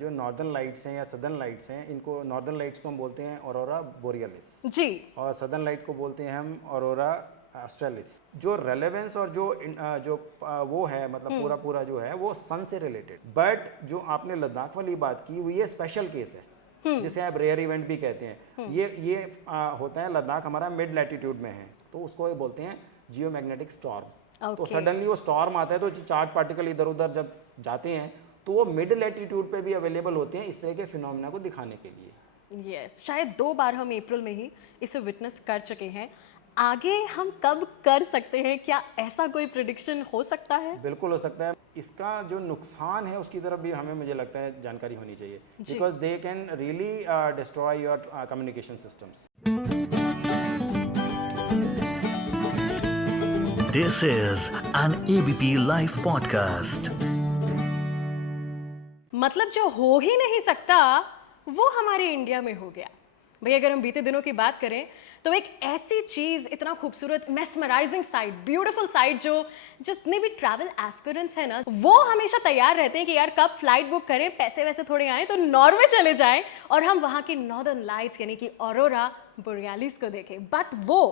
जो northern lights हैं या सदर्न लाइट्स हैं, इनको नॉर्दर्न लाइट्स को हम बोलते हैं ऑरोरा बोरियलिस जी। और सदर्न लाइट को बोलते हैं हम ऑरोरा ऑस्ट्रेलिस। जो रेलेवेंस और वो है मतलब पूरा पूरा जो है वो सन से रिलेटेड। बट जो आपने लद्दाख वाली बात की वो ये स्पेशल केस है जिसे आप रेयर इवेंट भी कहते हैं। ये होता है, लद्दाख हमारा मिड लैटिट्यूड में है तो उसको ये बोलते हैं जियोमैग्नेटिक स्टॉर्म। तो सडनली वो स्टॉर्म आता है तो चार्ज पार्टिकल इधर उधर जब जाते हैं तो वो मिड लैटिट्यूड पे भी अवेलेबल होते हैं इस तरह के फिनोमेना को दिखाने के लिए। यस, शायद 2 बार हम अप्रैल में ही इसे विटनेस कर चुके हैं। आगे हम कब कर सकते हैं? क्या ऐसा कोई प्रेडिक्शन हो सकता है? बिल्कुल हो सकता है। इसका जो नुकसान है उसकी तरफ भी हमें मुझे लगता है जानकारी होनी चाहिए, because they can really destroy your communication systems. This is an ABP live podcast. मतलब जो हो ही नहीं सकता वो हमारे इंडिया में हो गया। भाई अगर हम बीते दिनों की बात करें तो एक ऐसी चीज, इतना खूबसूरत मेस्मराइजिंग साइट, ब्यूटीफुल साइट जो जितने भी ट्रैवल एस्पिरेंट्स हैं ना वो हमेशा तैयार रहते हैं कि यार कब फ्लाइट बुक करें, पैसे वैसे थोड़े आए तो नॉर्वे चले जाएं और हम वहां की नॉर्दर्न लाइट्स यानी कि ऑरोरा बोरियालिस को देखें। बट वो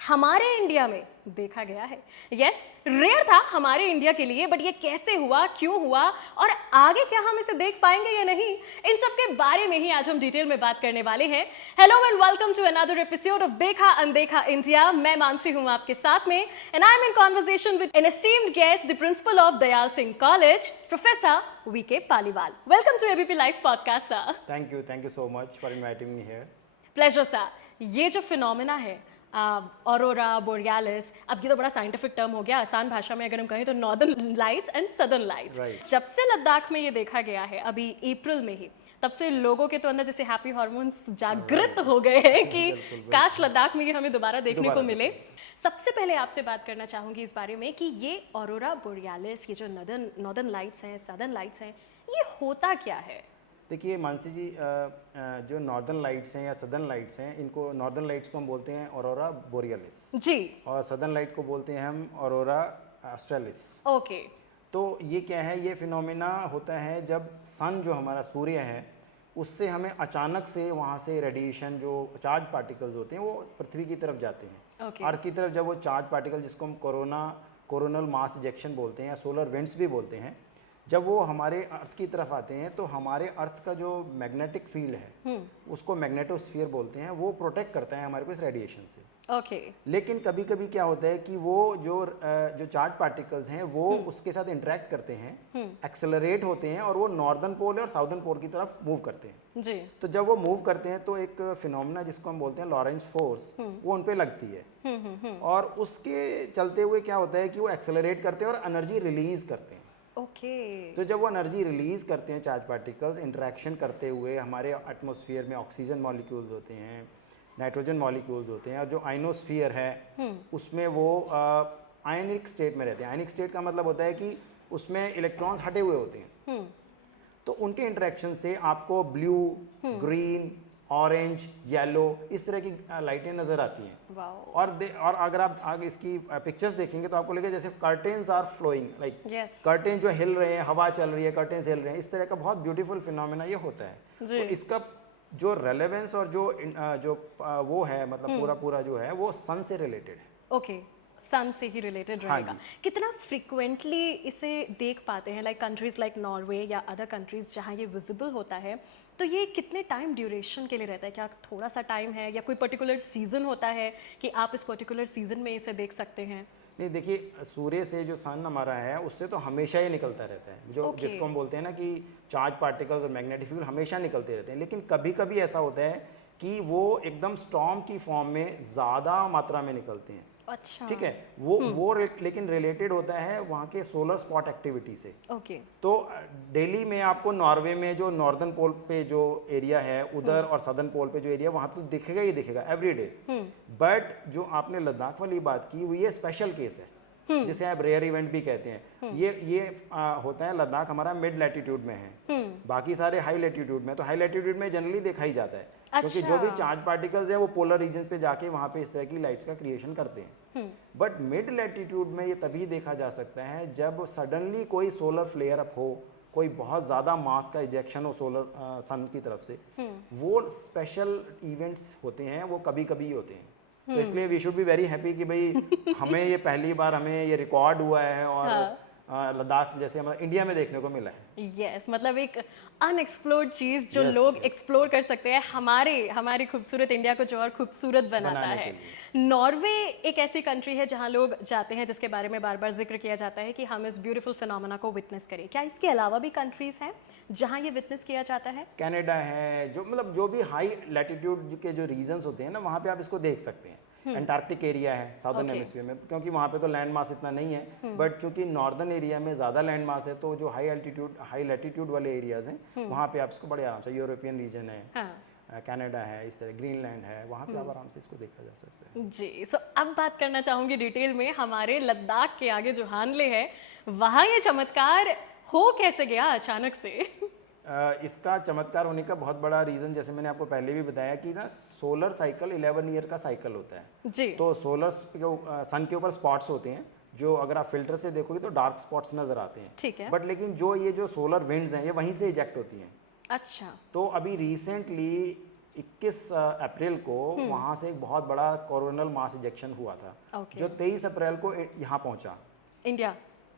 हमारे इंडिया में देखा गया है। यस, रेयर था हमारे इंडिया के लिए, बट ये कैसे हुआ, क्यों हुआ और आगे क्या हम इसे देख पाएंगे या नहीं, इन सब के बारे में ही आज हम डिटेल में बात करने वाले हैं। Hello and welcome to another episode of Dekha Andekha India. मैं मानसी हूं आपके साथ में and I am in conversation with an esteemed guest, the principal of Dayal Singh college, professor VK Paliwal. Welcome to ABP live podcast sir. Thank you so much for inviting me here. Pleasure sir. ये जो phenomena है aurora borealis, अब ये तो बड़ा scientific term हो गया, आसान भाषा में अगर हम कहें तो northern lights and southern lights. जब से लद्दाख में ये देखा गया है अभी अप्रैल में ही, तब से लोगों के तो अंदर जैसे हैप्पी हार्मोन्स जागृत हो गए हैं कि काश लद्दाख में ये हमें दोबारा देखने को मिले। सबसे पहले आपसे बात करना चाहूंगी इस बारे में कि ये ऑरोरा बोरियालिस, ये जो नॉर्दर्न लाइट्स हैं, सदर्न लाइट्स हैं, ये होता क्या है? देखिए मानसी जी, जो नॉर्दर्न लाइट्स हैं या सदर्न लाइट्स हैं, इनको नॉर्दर्न लाइट्स को हम बोलते हैं ऑरोरा बोरियलिस जी, और सदर्न लाइट को बोलते हैं हम ऑरोरा ऑस्ट्रेलिस। ओके। तो ये क्या है, ये फिनोमेना होता है जब सन जो हमारा सूर्य है उससे हमें अचानक से वहाँ से रेडिएशन, जो चार्ज पार्टिकल्स होते हैं वो पृथ्वी की तरफ जाते हैं। अर्थ की तरफ जब वो चार्ज पार्टिकल, जिसको हम कोरोनल मास इजेक्शन बोलते हैं या सोलर विंड्स भी बोलते हैं, जब वो हमारे अर्थ की तरफ आते हैं तो हमारे अर्थ का जो मैग्नेटिक फील्ड है उसको मैग्नेटोस्फीयर बोलते हैं, वो प्रोटेक्ट करता है हमारे को इस रेडिएशन से। ओके। लेकिन कभी कभी क्या होता है कि वो जो चार्ज पार्टिकल्स हैं वो उसके साथ इंटरेक्ट करते हैं, एक्सेलरेट होते हैं और वो नॉर्दर्न पोल और साउदर्न पोल की तरफ मूव करते हैं जी। तो जब वो मूव करते हैं तो एक फिनोमेना जिसको हम बोलते हैं लॉरेंस फोर्स, वो उन पे लगती है और उसके चलते हुए क्या होता है कि वो एक्सेलरेट करते हैं और एनर्जी रिलीज करते हैं। तो जब वो एनर्जी रिलीज करते हैं चार्ज पार्टिकल्स, इंटरेक्शन करते हुए हमारे एटमॉस्फेयर में ऑक्सीजन मॉलिक्यूल्स होते हैं, नाइट्रोजन मॉलिक्यूल्स होते हैं और जो आयनोस्फीयर है उसमें वो आयनिक स्टेट में रहते हैं। आयनिक स्टेट का मतलब होता है कि उसमें इलेक्ट्रॉन्स हटे हुए होते हैं तो उनके इंटरेक्शन से आपको ब्लू, ग्रीन, ऑरेंज, येलो इस तरह की लाइटें नजर आती हैं। और अगर आप आगे इसकी पिक्चर्स देखेंगे तो आपको लगेगा जैसे curtains are flowing, like curtain जो हिल रहे हैं, हवा चल रही है, कर्टेन्स हिल रहे हैं, इस तरह का बहुत ब्यूटीफुल फिनोमेना ये होता है। तो इसका जो रेलेवेंस और जो वो है मतलब पूरा पूरा जो है वो सन से रिलेटेड है। ओके, सन से ही रिलेटेड रहेगा। कितना फ्रिक्वेंटली इसे देख पाते हैं, लाइक कंट्रीज लाइक नॉर्वे या अदर कंट्रीज जहाँ ये विजिबल होता है, तो ये कितने टाइम ड्यूरेशन के लिए रहता है? क्या थोड़ा सा टाइम है या कोई पर्टिकुलर सीजन होता है कि आप इस पर्टिकुलर सीजन में इसे देख सकते हैं? नहीं, देखिए सूर्य से जो सन हमारा है उससे तो हमेशा ही निकलता रहता है, जो जिसको हम बोलते हैं ना कि चार्ज पार्टिकल्स और मैग्नेटिक फील्ड हमेशा निकलते रहते हैं। लेकिन कभी कभी ऐसा होता है कि वो एकदम स्टॉर्म की फॉर्म में ज़्यादा मात्रा में निकलते हैं। अच्छा, ठीक है, वो लेकिन रिलेटेड होता है वहाँ के सोलर स्पॉट एक्टिविटी से। ओके। तो दिल्ली में आपको नॉर्वे में जो नॉर्दर्न पोल पे जो एरिया है उधर और सदर्न पोल पे जो एरिया, वहाँ तो दिखेगा ही दिखेगा एवरी डे। बट जो आपने लद्दाख वाली बात की वो ये स्पेशल केस है जिसे आप रेयर इवेंट भी कहते हैं। ये होता है, लद्दाख हमारा मिड लैटिट्यूड में है, बाकी सारे हाई लैटिट्यूड में। तो हाई लैटिट्यूड में जनरली देखा ही जाता है क्योंकि जो भी चार्ज पार्टिकल्स है वो पोलर रीजन पे जाके वहाँ पे इस तरह की लाइट्स का क्रिएशन करते हैं। बट मिड लैटिट्यूड में ये तभी देखा जा सकता है जब सडनली कोई सोलर फ्लेयर अप हो कोई बहुत ज़्यादा मास का इजेक्शन हो सोलर सन की तरफ से, वो स्पेशल इवेंट्स होते हैं, वो कभी कभी ही होते हैं। तो इसलिए we should be very happy कि भाई हमें ये पहली बार हमें ये रिकॉर्ड हुआ है, और लद्दाख जैसे हमारे इंडिया में देखने को मिला है। यस मतलब एक अनएक्सप्लोर्ड चीज जो Yes, लोग yes. एक्सप्लोर कर सकते हैं, हमारी खूबसूरत इंडिया को जो और खूबसूरत बनाता बनाने है। के नॉर्वे एक ऐसी कंट्री है जहां लोग जाते हैं, जिसके बारे में बार बार जिक्र किया जाता है कि हम इस ब्यूटीफुल फिनोमेना को विटनेस करें। क्या इसके अलावा भी कंट्रीज हैं जहां ये विटनेस किया जाता है? कनाडा है, जो मतलब जो भी हाई लैटिट्यूड के जो रीजन्स होते हैं ना, वहाँ पे आप इसको देख सकते हैं। अंटार्कटिक एरिया है साउदर्न हेमिस्फीयर में, क्योंकि वहाँ पे तो लैंड मास इतना नहीं है, बट चूंकि नॉर्दर्न एरिया में ज़्यादा लैंड मास है, तो जो हाई लैटिट्यूड वाले एरियाज हैं वहाँ पे आप इसको बड़े आराम से, यूरोपियन रीजन है, कनाडा है, इस तरह ग्रीनलैंड है, वहाँ पे आप आराम से इसको देखा जा सकता है। जी, सो अब बात करना चाहूंगी डिटेल में हमारे लद्दाख के आगे जो हानले है, वहाँ ये चमत्कार हो कैसे गया अचानक से? इसका चमत्कार होने का बहुत बड़ा रीज़न, जैसे मैंने आपको पहले भी बताया कि ना सोलर साइकिल 11 ईयर का साइकिल होता है। जी। तो सोलर सन के ऊपर स्पॉट्स होते हैं, जो अगर आप फिल्टर से देखोगे तो डार्क स्पॉट्स नजर आते हैं। ठीक है। बट लेकिन जो सोलर विंड्स हैं, ये वहीं से इजेक्ट होती हैं। अच्छा। तो अभी रिसेंटली 21 अप्रैल को वहाँ से एक बहुत बड़ा कोरोनल मास इजेक्शन हुआ था, जो 23 अप्रैल को यहाँ पहुँचा। इंडिया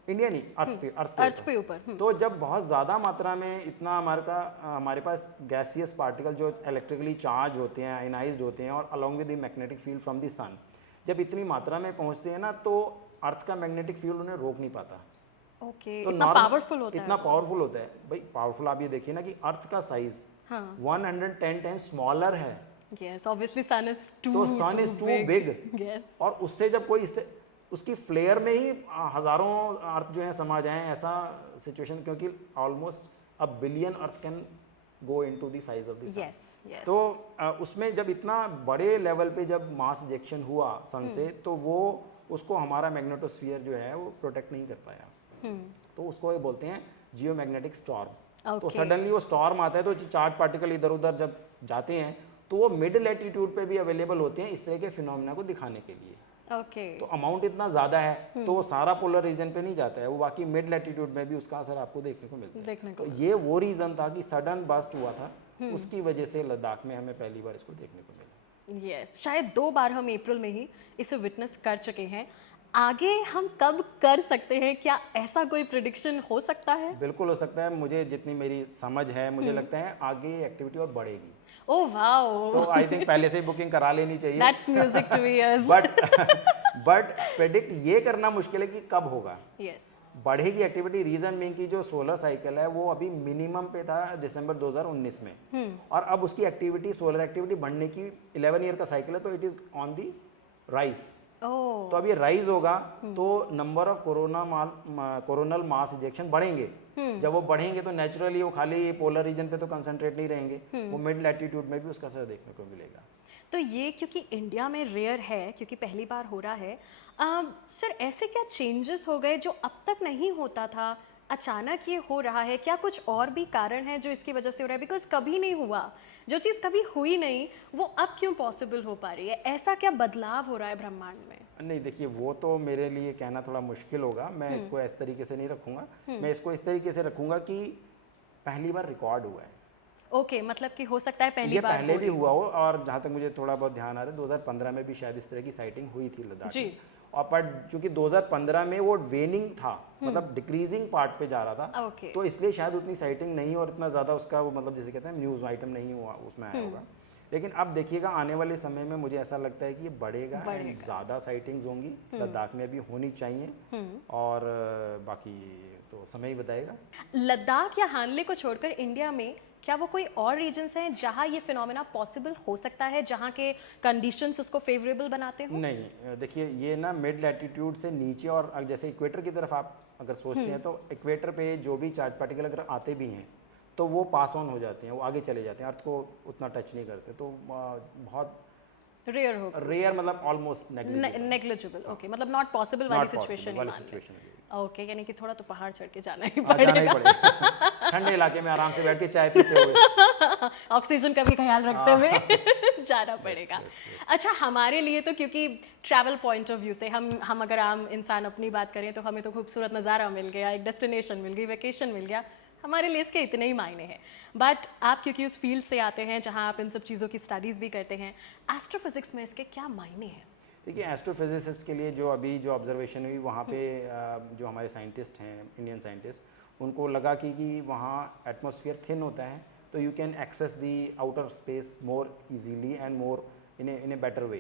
नहीं, अर्थ पे ऊपर। तो जब बहुत ज़्यादा मात्रा में इतना हमारे पास गैसियस पार्टिकल जो इलेक्ट्रिकली चार्ज होते हैं, आयनाइज्ड होते हैं, और along with the magnetic field from the sun, जब इतनी मात्रा में पहुंचते हैं ना, तो अर्थ का मैग्नेटिक फील्ड उन्हें रोक नहीं पाता। ओके, तो इतना पावरफुल होता है। इतना पावरफुल होता है भाई, पावरफुल। आप ये देखिए ना कि अर्थ का साइज 110 टाइम्स स्मॉलर है। Yes, obviously sun is too तो sun is too big. Yes. और उससे जब कोई उसकी फ्लेयर में ही हजारों अर्थ जो है समा जाएं, ऐसा सिचुएशन, क्योंकि almost 1 billion earth can go into the size of the sun. Yes. तो उसमें जब इतना बड़े लेवल पे जब मास इजेक्शन हुआ सन से, तो वो उसको हमारा मैग्नेटोस्फीयर जो है वो प्रोटेक्ट नहीं कर पाया। तो उसको ये बोलते हैं जियोमैग्नेटिक स्टॉर्म। तो सडनली वो स्टॉर्म आता है, तो चार्ज पार्टिकल इधर उधर जब जाते हैं, तो वो मिड लैटिट्यूड पे भी अवेलेबल होते हैं इस तरह के फिनोमेना को दिखाने के लिए। तो अमाउंट इतना ज़्यादा है, तो वो सारा पोलर रीजन पे नहीं जाता है, वो बाकी मिड लैटिट्यूड में भी उसका असर आपको देखने को मिलता है। तो ये वो रीज़न था कि सडन बस्ट हुआ था, उसकी वजह से लद्दाख में हमें पहली बार इसको देखने को मिला। यस, शायद 2 बार हम अप्रैल में ही इसे विटनेस कर चुके हैं। आगे हम कब कर सकते हैं? क्या ऐसा कोई प्रेडिक्शन हो सकता है? बिल्कुल हो सकता है। मुझे जितनी मेरी समझ है, मुझे लगता है आगे एक्टिविटी और बढ़ेगी। Oh wow! तो आई थिंक पहले से ही बुकिंग करा लेनी चाहिए। That's music two years. But predict ये करना मुश्किल है कि कब होगा। यस। बढ़ेगी एक्टिविटी, रीजन में कि जो सोलर साइकिल है वो अभी मिनिमम पे था दिसंबर 2019 में, और अब उसकी एक्टिविटी, सोलर एक्टिविटी बढ़ने की 11 ईयर का साइकिल है, तो it is on the rise. तो अब ये राइज होगा, तो number of coronal mass ejection बढ़ेंगे। जब वो बढ़ेंगे तो नेचुरली वो खाली पोलर रीजन पे तो कंसंट्रेट नहीं रहेंगे, वो मिड लैटिट्यूड में भी उसका असर देखने को मिलेगा। तो ये क्योंकि इंडिया में रेयर है, क्योंकि पहली बार हो रहा है, सर ऐसे क्या चेंजेस हो गए जो अब तक नहीं होता था, अचानक ये हो रहा है? क्या कुछ और भी कारण है जो इसकी वजह से हो रहा है? बिकॉज कभी नहीं हुआ, जो चीज़ कभी हुई नहीं वो अब क्यों पॉसिबल हो पा रही है? ऐसा क्या बदलाव हो रहा है ब्रह्मांड में? नहीं, देखिए वो तो मेरे लिए कहना थोड़ा मुश्किल होगा, मैं इसको इस तरीके से नहीं रखूंगा। मैं इसको इस तरीके से रखूंगा कि पहली बार रिकॉर्ड हुआ है। ओके, मतलब कि हो सकता है पहली बार पहले भी हुआ हो, और जहाँ तक मुझे थोड़ा बहुत ध्यान आ रहा है 2015 में भी शायद इस तरह की साइटिंग हुई थी लद्दाख में। और पर चूंकि 2015 में वो वेनिंग था, मतलब डिक्रीजिंग पार्ट पे जा रहा था, तो इसलिए शायद उतनी साइटिंग नहीं, और इतना ज़्यादा उसका वो मतलब जैसे कहते हैं न्यूज़ आइटम नहीं हुआ उसमें आया होगा। लेकिन अब देखिएगा आने वाले समय में मुझे ऐसा लगता है कि ये बढ़ेगा, ज़्यादा साइटिंग्स होंगी लद्दाख में भी होनी चाहिए, और बाकी तो समय ही बताएगा। लद्दाख या हानले को छोड़कर इंडिया में क्या वो कोई और रीजन्स हैं जहां ये फिनोमेना पॉसिबल हो सकता है, जहां के कंडीशंस उसको फेवरेबल बनाते हो? नहीं, देखिए ये ना मिड लैटिट्यूड से नीचे, और जैसे इक्वेटर की तरफ आप अगर सोचते हैं, तो इक्वेटर पे जो भी चार्ज पार्टिकल अगर आते भी हैं तो वो पास ऑन हो जाते हैं, वो आगे चले जाते हैं, अर्थ को उतना टच नहीं करते, तो बहुत रेयर हो, रेयर मतलब ऑलमोस्ट नेग्लिजिबल। ओके, मतलब नॉट पॉसिबल वाली सिचुएशन है। ओके, यानी कि थोड़ा तो पहाड़ चढ़ के जाना ही पड़ेगा। ठंडे इलाके में आराम से बैठ के चाय पीते हुए, ऑक्सीजन का भी ख्याल रखते हुए जाना पड़ेगा। अच्छा, हमारे लिए तो क्योंकि ट्रैवल पॉइंट ऑफ व्यू से हम अगर आम इंसान अपनी बात करें तो हमें तो खूबसूरत नज़ारा मिल गया, एक डेस्टिनेशन मिल गई, वेकेशन मिल गया। हमारे लिए इसके इतने ही मायने हैं। बट आप क्योंकि उस फील्ड से आते हैं जहाँ आप इन सब चीज़ों की स्टडीज़ भी करते हैं, एस्ट्रोफिजिक्स में इसके क्या मायने हैं? देखिए एस्ट्रोफिजिसिस्ट के लिए जो अभी जो ऑब्जर्वेशन हुई वहाँ पे जो हमारे साइंटिस्ट हैं, इंडियन साइंटिस्ट, उनको लगा कि वहाँ एटमॉस्फेयर थिन होता है, तो you can access the outer space more easily and more in a better way.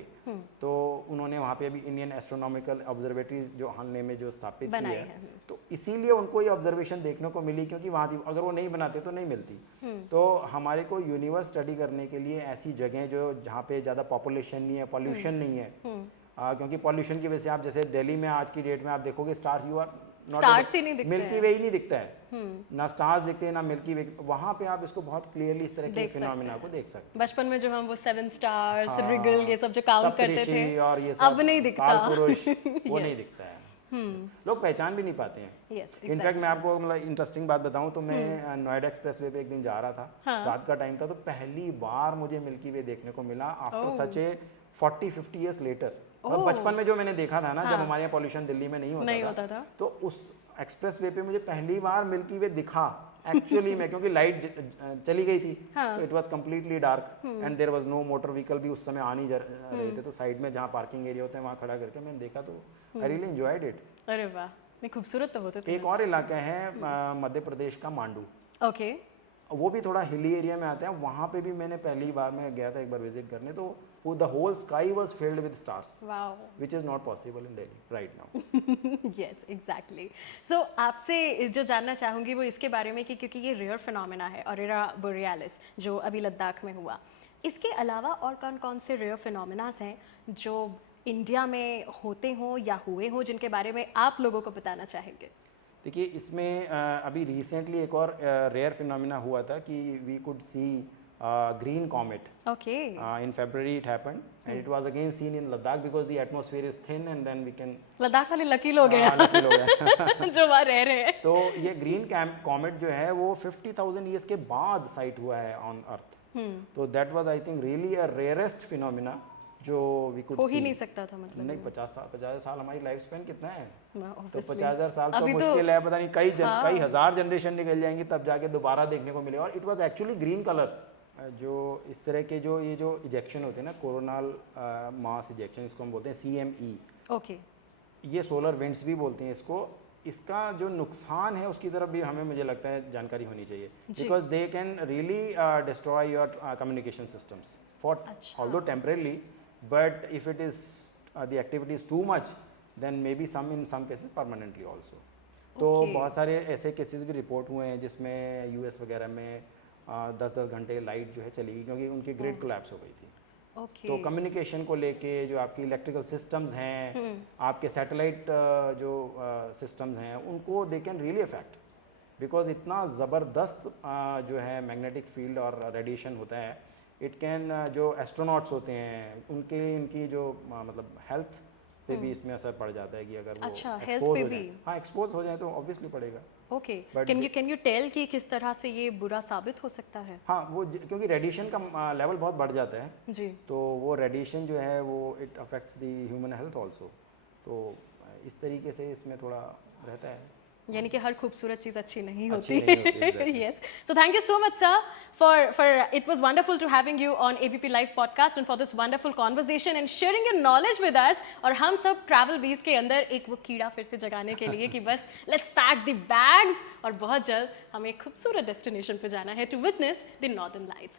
तो उन्होंने वहाँ पे अभी इंडियन एस्ट्रोनॉमिकल ऑब्जर्वेटरी जो हाल में जो स्थापित की है, तो इसीलिए उनको ये ऑब्जर्वेशन देखने को मिली, क्योंकि वहाँ थी, अगर वो नहीं बनाते तो नहीं मिलती। तो हमारे को यूनिवर्स स्टडी करने के लिए ऐसी जगह जो जहाँ पे ज़्यादा पॉपुलेशन नहीं है, पॉल्यूशन नहीं है, क्योंकि पॉल्यूशन की वजह से आप जैसे दिल्ली में आज की डेट में आप देखोगे स्टार्स यू आर स्टार्स ही नहीं दिखते, मिल्की वे ही नहीं दिखता है, ना स्टार्स दिखते हैं ना मिल्की वे। वहाँ पे आप इसको बहुत क्लियरली इस तरह के फिनोमेना को देख सकते हैं। बचपन में जो हम वो 7 स्टार्स, रिगल, ये सब जो काउंट करते थे, और ये सब अब नहीं दिखता, कालपुरुष वो नहीं दिखता है, लोग पहचान भी नहीं पाते हैं। इनफैक्ट मैं आपको मतलब इंटरेस्टिंग बात बताऊं तो मैं नोएडा एक्सप्रेस वे पे एक दिन जा रहा था, रात का टाइम था, तो पहली बार मुझे मिल्की वे देखने को मिला आफ्टर सच ए 40-50 ईयर्स लेटर। और बचपन में जो मैंने देखा था ना, जब हमारे यहाँ पॉल्यूशन दिल्ली में नहीं होता था, तो उस एक्सप्रेस वे पे मुझे पहली बार मिल्की वे दिखा एक्चुअली में, क्योंकि लाइट चली गई थी, तो it was completely dark and there was no motor vehicle भी उस समय आ नहीं रहे थे, तो साइड में जहाँ पार्किंग एरिया होते हैं वहाँ खड़ा करके मैंने देखा, तो आई रियली एंजॉयड इट। अरे वाह, नहीं खूबसूरत तो होते थे। एक और इलाका है मध्य प्रदेश का मांडू, ओके, वो भी थोड़ा हिली एरिया में आता है, वहाँ पे भी मैंने पहली बार मैं गया था एक बार विजिट करने, तो वो the whole sky was filled with stars, wow, which is not possible in Delhi right now. Yes exactly. So आपसे जो जानना चाहूँगी वो इसके बारे में कि क्योंकि ये रेयर फिनोमेना है ऑरोरा बोरियालिस जो अभी लद्दाख में हुआ, इसके अलावा और कौन कौन से रेयर फिनोमेनास हैं जो इंडिया में होते हों या हुए हों, जिनके बारे में आप लोगों को बताना चाहेंगे? देखिए इसमें अभी रिसेंटली एक और रेयर फिनोमेना हुआ था कि we could see green comet. Okay. In February it happened and it was again seen in Ladakh because the atmosphere is thin and then we can. Ladakh वाले लकी लोग हैं लकी लोग हैं जो वहाँ रह रहे हैं। तो ये ग्रीन कॉमेट जो है वो 50,000 ईयर्स के बाद साइट हुआ है ऑन अर्थ, तो that was I think really a rarest phenomena जो वी कुड हो ही नहीं सकता था, मतलब नहीं 50 साल हमारी लाइफ स्पेन कितना है, तो Obviously. 50,000 साल तो मुश्किल है, पता नहीं कई हजार जनरेशन निकल जाएंगी तब जाके दोबारा देखने को मिलेगा। और it was actually green colour, जो इस तरह के जो ये जो इजेक्शन होते हैं ना, कोरोनल मास इजेक्शन इसको हम बोलते हैं CME, ओके, ये सोलर विंड्स भी बोलते हैं इसको। इसका जो नुकसान है उसकी तरफ भी हमें मुझे लगता है जानकारी होनी चाहिए, because they can really destroy your communication systems for although temporarily, but if it is the activity is too much then maybe some in some cases permanently also. तो बहुत सारे ऐसे केसेस भी रिपोर्ट हुए हैं जिसमें US वगैरह में 10-10 घंटे लाइट जो है चली गई क्योंकि उनकी ग्रिड कोलैप्स हो गई थी। तो कम्युनिकेशन को लेके जो आपकी इलेक्ट्रिकल सिस्टम्स हैं, आपके सैटेलाइट जो सिस्टम्स हैं, उनको दे कैन रियली अफेक्ट, बिकॉज इतना ज़बरदस्त जो है मैग्नेटिक फील्ड और रेडिएशन होता है। इट कैन जो एस्ट्रोनॉट्स होते हैं इनकी जो मतलब हेल्थ पे भी इसमें असर पड़ जाता है कि अगर वो हेल्थ पे भी, हाँ एक्सपोज हो जाए तो ऑब्वियसली पड़ेगा। ओके, कैन यू टेल कि किस तरह से ये बुरा साबित हो सकता है? हाँ, वो क्योंकि रेडिएशन का लेवल बहुत बढ़ जाता है जी, तो वो रेडिएशन जो है वो it affects the human health also, तो इस तरीके से इसमें थोड़ा रहता है, यानी कि हर खूबसूरत चीज़ अच्छी नहीं होती। exactly. Yes. So thank you so much, sir, for it was wonderful to having you on ABP Live podcast and for this wonderful conversation and sharing your knowledge with us. और हम सब ट्रैवल बीज के अंदर एक वो कीड़ा फिर से जगाने के लिए कि बस let's pack the bags और बहुत जल्द हमें खूबसूरत डेस्टिनेशन पे जाना है to witness the Northern Lights.